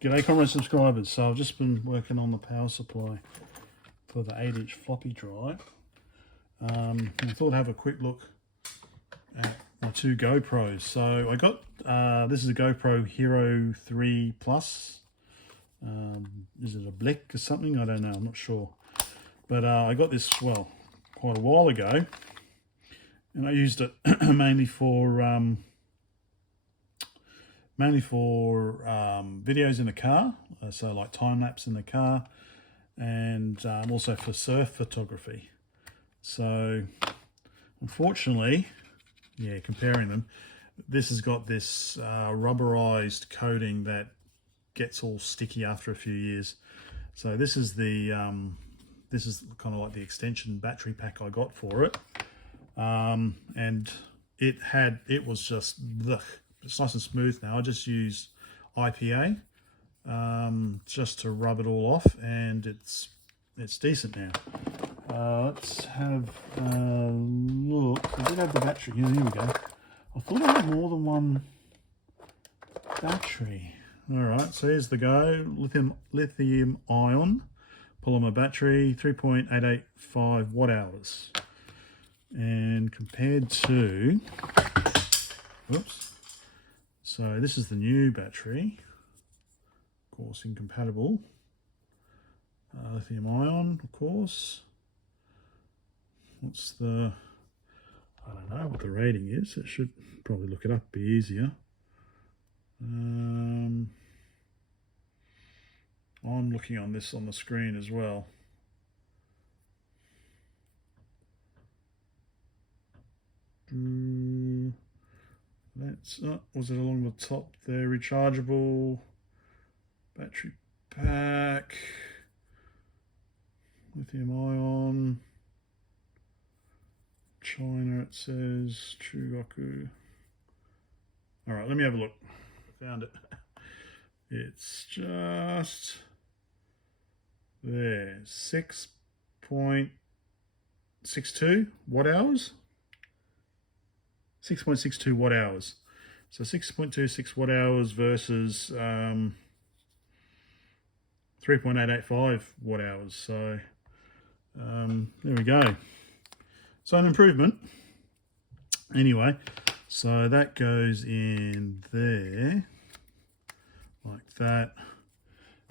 G'day comrade subscribers. So I've just been working on the power supply for the 8-inch floppy drive. I thought I'd have a quick look at my two GoPros. So I got, this is a GoPro HERO3 Plus. Is it a Blick or something? I don't know, I'm not sure. But I got this, well, quite a while ago. And I used it mainly for videos in the car, so like time lapse in the car, and also for surf photography. So unfortunately, yeah, comparing them, this has got this rubberized coating that gets all sticky after a few years. So this is the this is kind of like the extension battery pack I got for it, and it was just ugh. It's nice and smooth now. I just use IPA just to rub it all off, and it's decent now. Let's have a look. I did have the battery. Here we go. I thought I had more than one battery. All right, so here's the go. Lithium ion polymer battery, 3.885 watt hours, and compared to, whoops. So this is the new battery, of course, incompatible. Lithium ion, of course. What's the, I don't know what the rating is. It should probably look it up, be easier. I'm looking on this on the screen as well. That's, was it along the top there? Rechargeable battery pack, lithium ion, China it says, Chugoku. All right, let me have a look. I found it. It's just there, 6.62 watt hours. 6.62 watt hours. So 6.26 watt hours versus 3.885 watt hours. So there we go. So an improvement. Anyway, so that goes in there like that.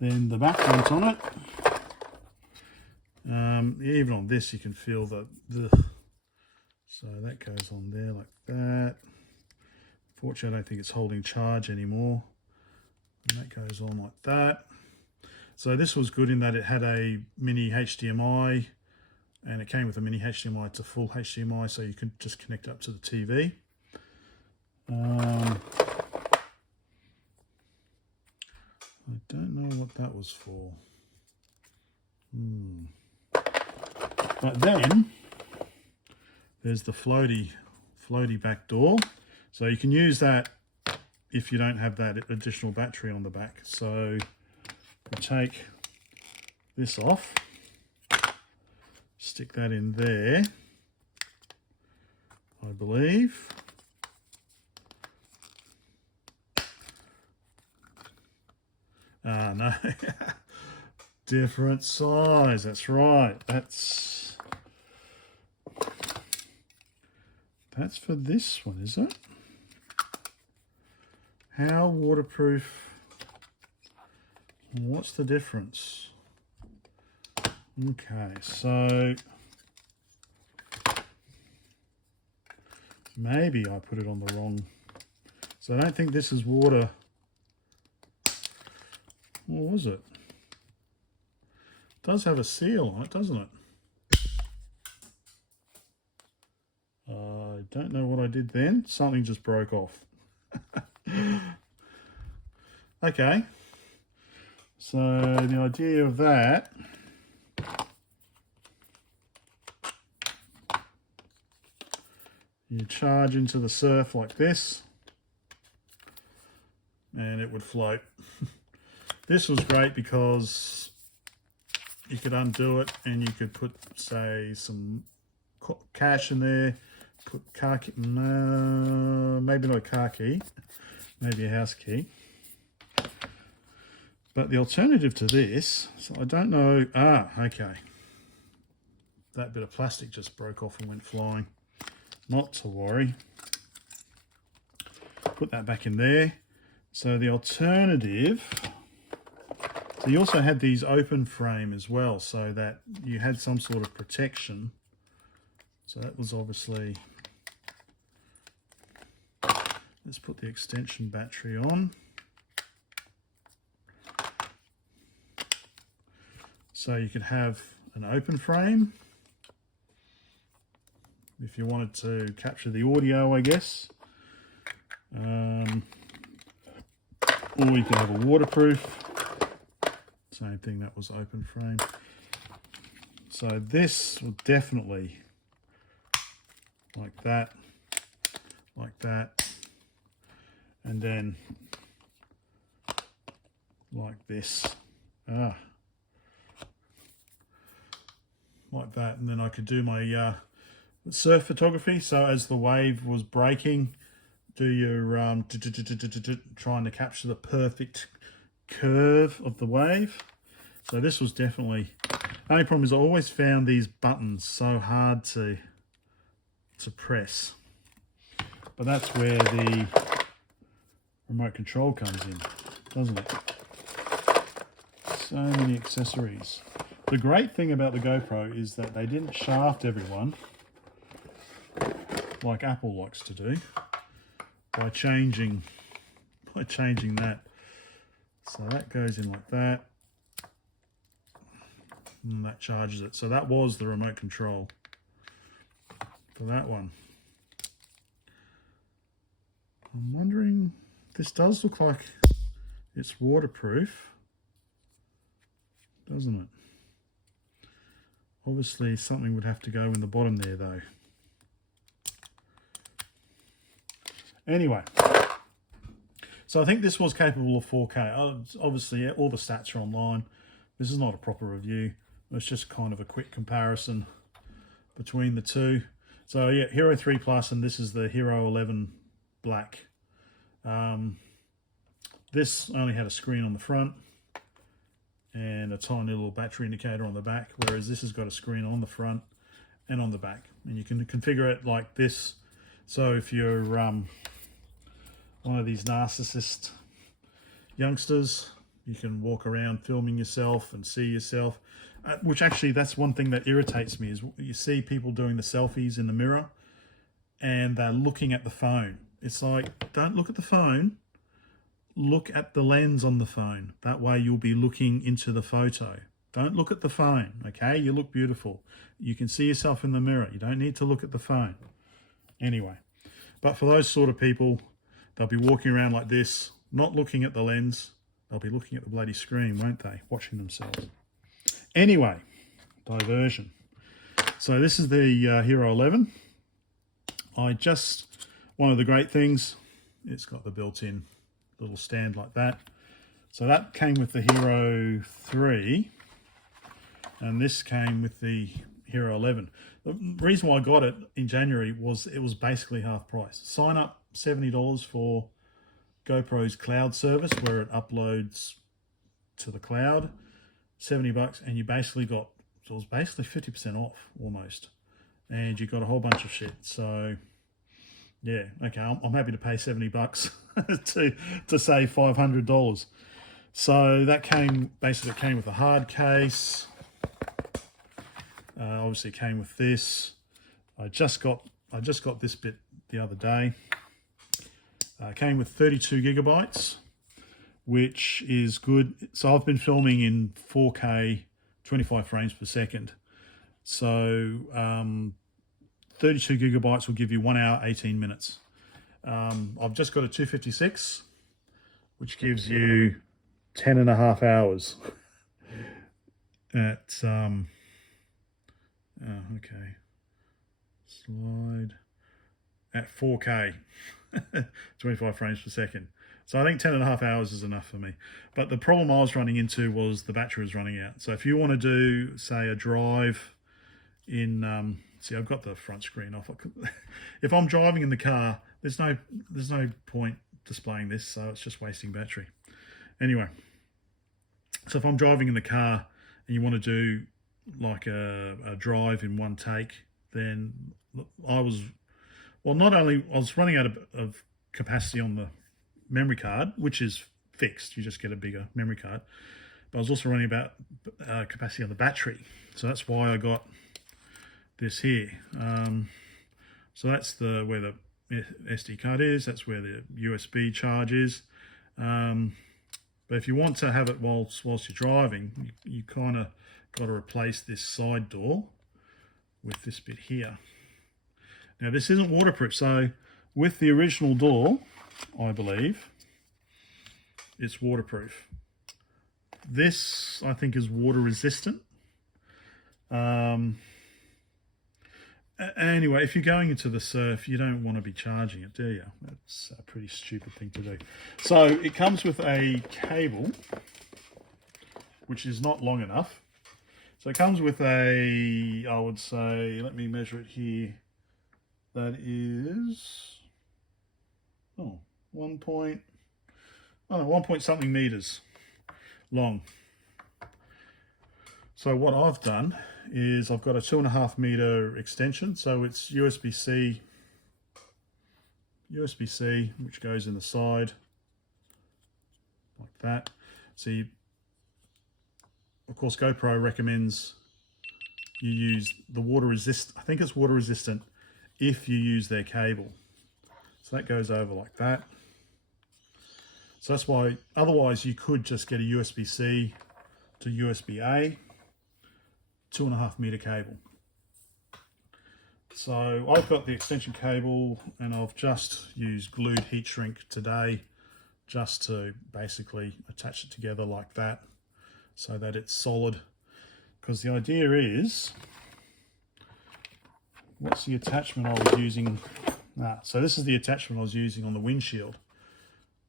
Then the back vent on it. Even on this you can feel the so that goes on there like that. Fortunately, I don't think it's holding charge anymore. And that goes on like that. So this was good in that it had a mini HDMI, and it came with a mini HDMI to full HDMI, so you could just connect up to the TV. I don't know what that was for. But then there's the floaty back door. So you can use that if you don't have that additional battery on the back. So you take this off, stick that in there, I believe. Ah, no. Different size, that's right. That's for this one, is it? How waterproof? What's the difference? Okay, so maybe I put it on the wrong. So I don't think this is water. What was it? It does have a seal on it, doesn't it? I don't know what I did then. Something just broke off. Okay. So the idea of that, you charge into the surf like this, and it would float. This was great because you could undo it and you could put, say, some cash in there, put car key, no, maybe not a car key, maybe a house key. But the alternative to this, so I don't know. Okay. That bit of plastic just broke off and went flying. Not to worry. Put that back in there. So the alternative, so you also had these open frame as well, so that you had some sort of protection. So that was obviously, let's put the extension battery on. So you could have an open frame if you wanted to capture the audio, I guess. Or you can have a waterproof. Same thing, that was open frame. So this will definitely, like that, and then like this. Like that, and then I could do my surf photography. So as the wave was breaking, do your trying to capture the perfect curve of the wave. So this was definitely, the only problem is I always found these buttons so hard to press, but that's where the remote control comes in, doesn't it? So many accessories. The great thing about the GoPro is that they didn't shaft everyone like Apple likes to do by changing that. So that goes in like that, and that charges it. So that was the remote control for that one. I'm wondering, this does look like it's waterproof, doesn't it? Obviously something would have to go in the bottom there though. Anyway, so I think this was capable of 4K. Obviously all the stats are online. This is not a proper review. It's just kind of a quick comparison between the two. So yeah, HERO3 Plus, and this is the HERO11 Black. This only had a screen on the front and a tiny little battery indicator on the back, whereas this has got a screen on the front and on the back, and you can configure it like this. So if you're one of these narcissist youngsters, you can walk around filming yourself and see yourself, which actually, that's one thing that irritates me, is you see people doing the selfies in the mirror and they're looking at the phone. It's like, don't look at the phone, look at the lens on the phone. That way you'll be looking into the photo. Don't look at the phone, okay? You look beautiful. You can see yourself in the mirror. You don't need to look at the phone. Anyway, but for those sort of people, they'll be walking around like this, not looking at the lens. They'll be looking at the bloody screen, won't they? Watching themselves. Anyway, diversion. So this is the HERO11. One of the great things, it's got the built-in little stand like that. So that came with the HERO3, and this came with the HERO11. The reason why I got it in January was it was basically half price. Sign up $70 for GoPro's cloud service, where it uploads to the cloud, $70, and you basically got, so it was basically 50% off almost, and you got a whole bunch of shit. So yeah, okay, I'm happy to pay $70 to save $500. So that basically came with a hard case. Obviously it came with this. I just got this bit the other day. Came with 32 gigabytes, which is good. So I've been filming in 4K, 25 frames per second. So 32 gigabytes will give you 1 hour, 18 minutes. I've just got a 256, which gives you 10 and a half hours at, okay, slide, at 4K, 25 frames per second. So I think 10 and a half hours is enough for me. But the problem I was running into was the battery was running out. So if you want to do, say, a drive in, see, I've got the front screen off. If I'm driving in the car, there's no point displaying this, so it's just wasting battery. Anyway, So if I'm driving in the car and you want to do like a drive in one take, then I was, well, not only I was running out of capacity on the memory card, which is fixed, you just get a bigger memory card, but I was also running about capacity on the battery. So that's why I got this here. So that's where the SD card is, that's where the USB charge is. But if you want to have it whilst you're driving, you kind of got to replace this side door with this bit here. Now this isn't waterproof, so with the original door, I believe, it's waterproof. This, I think, is water resistant. Anyway, if you're going into the surf, you don't want to be charging it, do you? That's a pretty stupid thing to do. So it comes with a cable, which is not long enough. So it comes with a, I would say, let me measure it here. That is, 1 point something meters long. So what I've done is I've got a 2.5 meter extension, so it's USB-C, which goes in the side like that. So of course GoPro recommends you use the I think it's water resistant if you use their cable. So that goes over like that. So that's why, otherwise you could just get a USB-C to USB-A, 2.5 meter cable. So I've got the extension cable and I've just used glued heat shrink today just to basically attach it together like that so that it's solid. Because the idea is, what's the attachment I was using? So this is the attachment I was using on the windshield.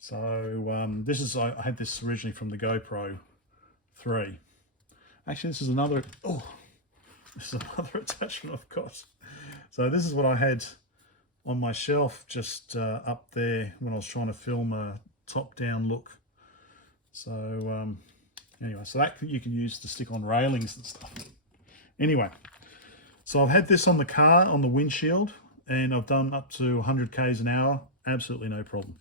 So this is, I had this originally from the GoPro 3. Actually, this is another attachment I've got. So this is what I had on my shelf just up there when I was trying to film a top-down look. So anyway, so that you can use to stick on railings and stuff. Anyway, so I've had this on the car, on the windshield, and I've done up to 100 k's an hour, absolutely no problem.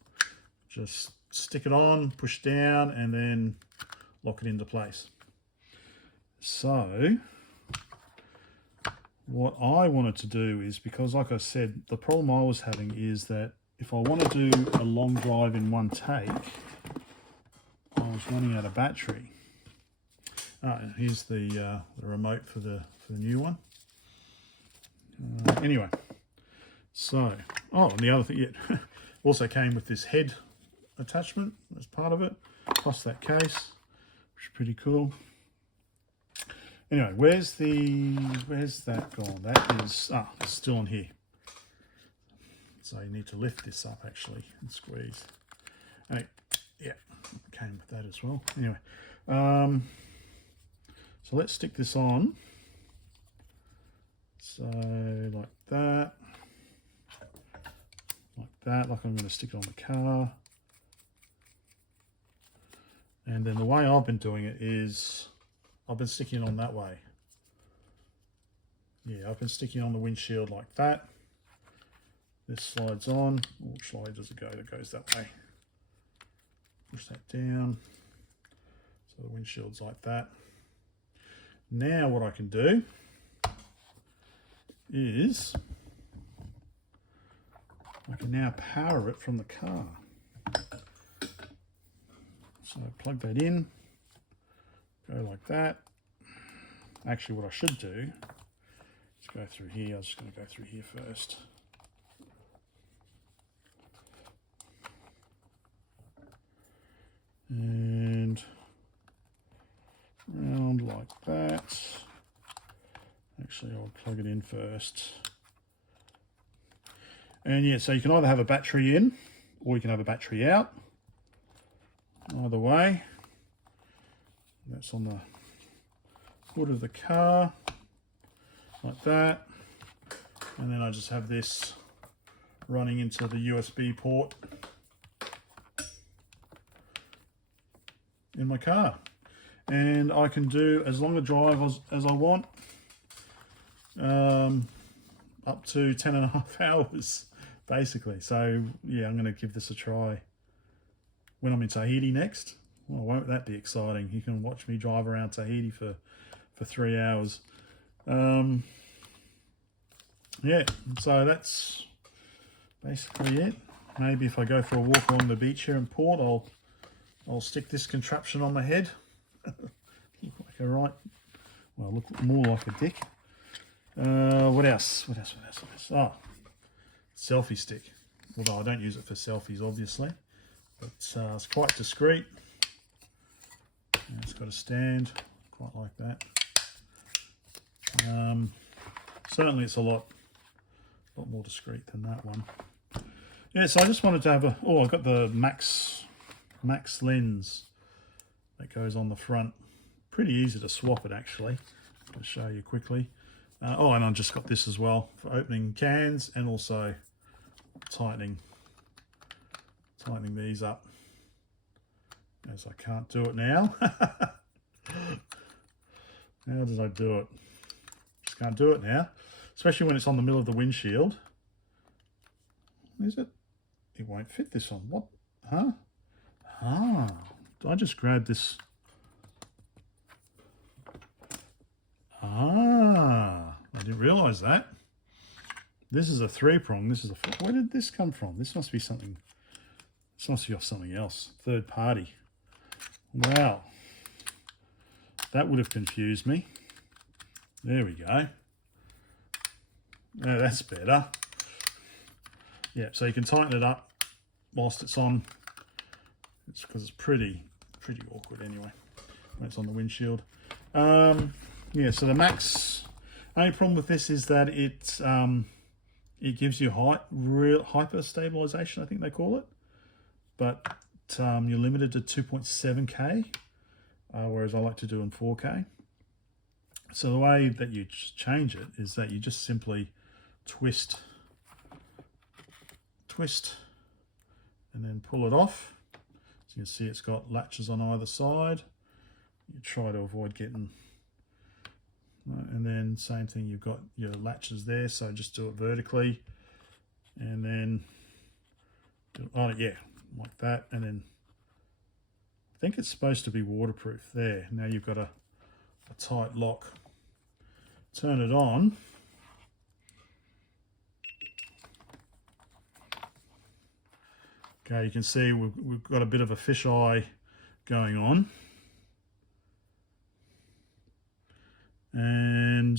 Just stick it on, push down, and then lock it into place. So what I wanted to do is, because like I said, the problem I was having is that if I want to do a long drive in one take, I was running out of battery. And here's the remote for the new one. Anyway, so, and the other thing, yeah, also came with this head attachment as part of it, plus that case, which is pretty cool. Anyway, where's that gone? That is, it's still on here. So you need to lift this up actually and squeeze. Okay, yeah, came with that as well. Anyway, so let's stick this on. So like that, like I'm going to stick it on the car. And then the way I've been doing it is, I've been sticking it on that way. Yeah, I've been sticking it on the windshield like that. This slides on. Which side does it go? It goes that way. Push that down. So the windshield's like that. Now what I can do is I can now power it from the car. So plug that in, go like that. Actually, what I should do is go through here. I was just going to go through here first. And round like that. Actually, I'll plug it in first. And yeah, so you can either have a battery in or you can have a battery out. Either way, that's on the hood of the car, like that. And then I just have this running into the USB port in my car. and I can do as long a drive as I want, up to 10.5 hours basically. So yeah, I'm going to give this a try when I'm in Tahiti next. Well, won't that be exciting? You can watch me drive around Tahiti for 3 hours. Yeah, so that's basically it. Maybe if I go for a walk along the beach here in Port, I'll stick this contraption on my head. Look like a right, well, look more like a dick. What else? Oh, selfie stick. Although I don't use it for selfies, obviously, but it's quite discreet. And it's got a stand, quite like that. Certainly, it's a lot more discreet than that one. Yeah, so I just wanted to have a. Oh, I've got the Max lens that goes on the front. Pretty easy to swap it, actually. I'll show you quickly. Oh, and I've just got this as well for opening cans and also tightening these up. As I can't do it now. How did I do it? Just can't do it now, especially when it's on the middle of the windshield. Is it? It won't fit this on. What? Huh? Ah, I just grabbed this. Ah, I didn't realize that. This is a 3-prong. This is a. Where did this come from? This must be something. This must be off something else. Third party. Wow. That would have confused me. There we go. Yeah, that's better. Yeah, so you can tighten it up whilst it's on. It's because it's pretty awkward anyway when it's on the windshield. Yeah, so the Max. Only problem with this is that it gives you real hyper stabilization, I think they call it, but you're limited to 2.7K, whereas I like to do in 4K. So the way that you change it is that you just simply twist, and then pull it off. So you can see it's got latches on either side. You try to avoid getting, and then same thing, you've got your latches there, so just do it vertically, and then yeah, like that, and then I think it's supposed to be waterproof there. Now you've got a tight lock. Turn it on. Okay, you can see we've got a bit of a fisheye going on. And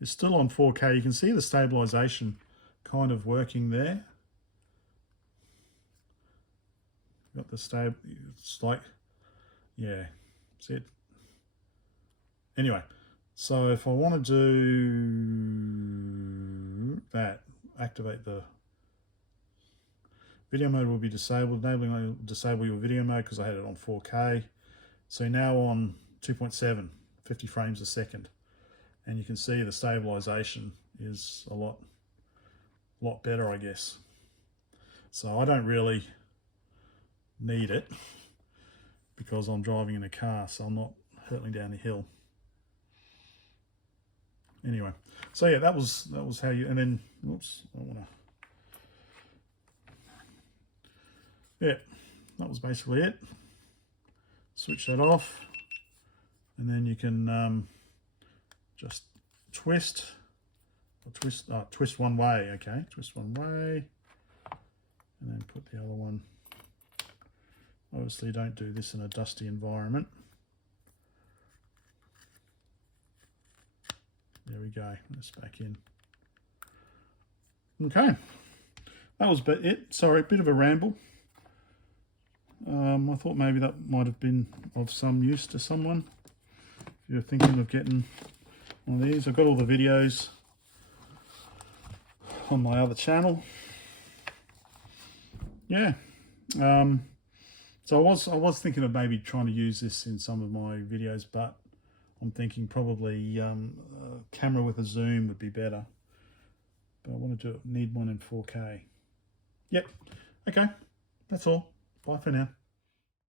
it's still on 4K. You can see the stabilization kind of working there. Got the it's like, yeah, see it. Anyway, so if I want to do that, activate the video mode will be disabled. Enabling disable your video mode because I had it on 4K. So now on 2.7, 50 frames a second, and you can see the stabilization is a lot better, I guess. So I don't really need it because I'm driving in a car, so I'm not hurtling down the hill. Anyway, so yeah, that was how you, and then whoops, I don't want to. Yeah, that was basically it. Switch that off, and then you can just twist one way. Okay, twist one way, and then put the other one. Obviously, don't do this in a dusty environment. There we go. That's back in. Okay, that was it. Sorry, a bit of a ramble. I thought maybe that might have been of some use to someone. If you're thinking of getting one of these, I've got all the videos on my other channel. Yeah. So I was thinking of maybe trying to use this in some of my videos, but I'm thinking probably a camera with a zoom would be better. But I want to need one in 4K. Yep. Okay. That's all. Bye for now.